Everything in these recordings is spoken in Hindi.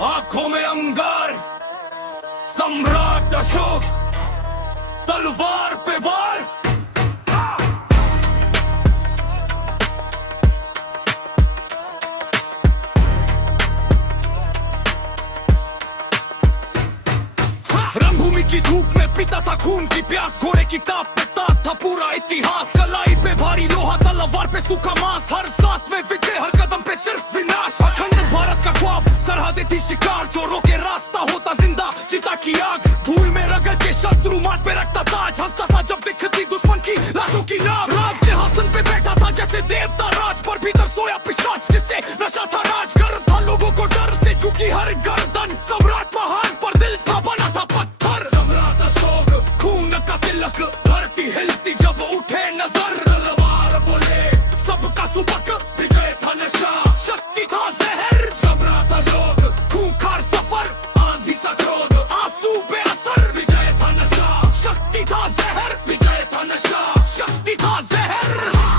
आंखों में अंगार, सम्राट अशोक, तलवार पे वार। रणभूमि की धूप में पीता था खून की प्यास, घोड़े की टाप पे ताक था पूरा इतिहास। कलाई पे भारी लोहा, तलवार पे सूखा मांस, हर सांस में विजय, हर कदम पे सिर्फ विनाश। अखंड भारत का ख्वाब, सरहदें थी शिकार, जो रोके रास्ता होता जिंदा चिता की आग। धूल में रगड़ के शत्रु माथ पे रखता ताज, हंसता था जब दिखती दुश्मन की लाशों की नाव। राज सिंहासन पे बैठा था जैसे देवता राज, पर भीतर सोया पिशाच जिससे नशा था राज। गर्म था लोगों को डर से झुकी हर गर्दन, सम्राट महान पर दिल था बना था पत्थर। सम्राट अशोक, खून का तिलक, धरती हिलती जब उठे नजर। तलवार बोले सबका सुबक, विजय था नशा, शक्ति था जहर। सम्राट अशोक, खूंखार सफर, आंधी सा क्रोध, आंसू बेअसर। विजय था नशा, शक्ति था जहर। विजय था नशा, शक्ति था जहर।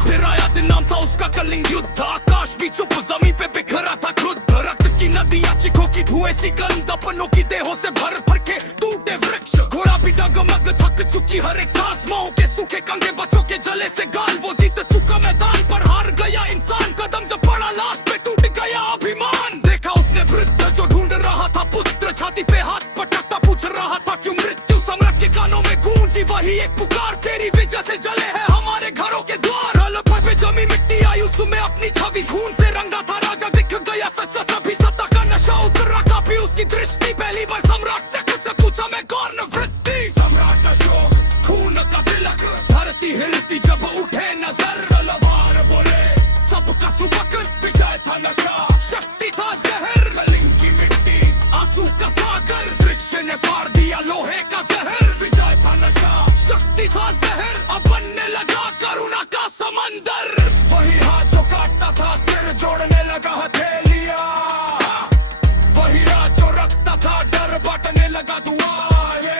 फिर आया दिन, नाम था उसका कलिंग युद्ध। आकाश भी चुप, जमीन पे बिखरा था क्रुद्ध। रक्त की नदियां, चिखों की धुएं सी गंध, अपनों की देहों से भर भर के टूटे वृक्ष। घोड़ा भी डगमग, थक चुकी हर एक सांस, माओ के सूखे कंगे, बच्चों के जले से गाल। वो जीत चुका मैदान पर हार गया इंसान, कदम जब पड़ा लाश पे टूट गया अभिमान। देखा उसने वृद्ध जो ढूंढ रहा था पुत्र, छाती पे हाथ पटकता पूछ रहा था क्यों मृत्यु। सम्राट के कानों में गूंजी वही एक पुकार, तेरी वजह से जले हैं हमारे घरों के द्वार। रलपे पे जमी मिट्टी आई, उसमें अपनी छवि खून से रंगा था राजा। दिख गया सच्चा सभी, सत्ता का नशा उतरा काफी उसकी दृष्टि। पहली बार सम्राट ने खुद से पूछा, मैं कौन वृत्ति। सम्राट अशोक, खून का तिलक, धरती हिलती जब उठे नजर। तलवार बोले सबका सुबक, विजय था नशा, शक्ति था जहर। कलिंग की मिट्टी, आंसू का सागर, दृश्य ने फाड़ दिया लोहे का जहर। विजय था नशा, शक्ति था जहर, अब बनने लगा करुणा का समंदर। वही हाथ जो काटता था सिर, जोड़ने लगा हथेलियां। वही रात जो रखता था डर, बांटने लगा दुआएं।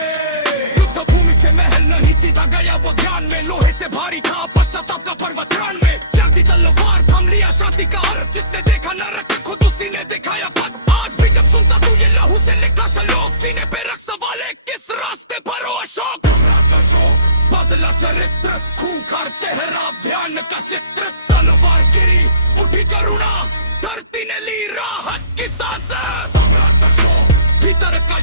युद्ध भूमि से महल नहीं सीधा गया वो ध्यान में, लोहे से भारी था पश्चाताप का पर्वत रण में। जल्दी तलवार थाम लिया शांति का अर्थ, जिसने देखा नरक खुद उसी ने दिखाया पथ। आज भी जब सुनता तू ये लहू से लिखा श्लोक, सीने पे रख सवाल है किस रास्ते पर हो अशोक। सम्राट अशोक, बदला चरित्र, खूंखार चेहरा, ध्यान का चित्र। तलवार गिरी, उठी करुणा, धरती ने ली राहत की सांस। सम्राट अशोक, भीतर का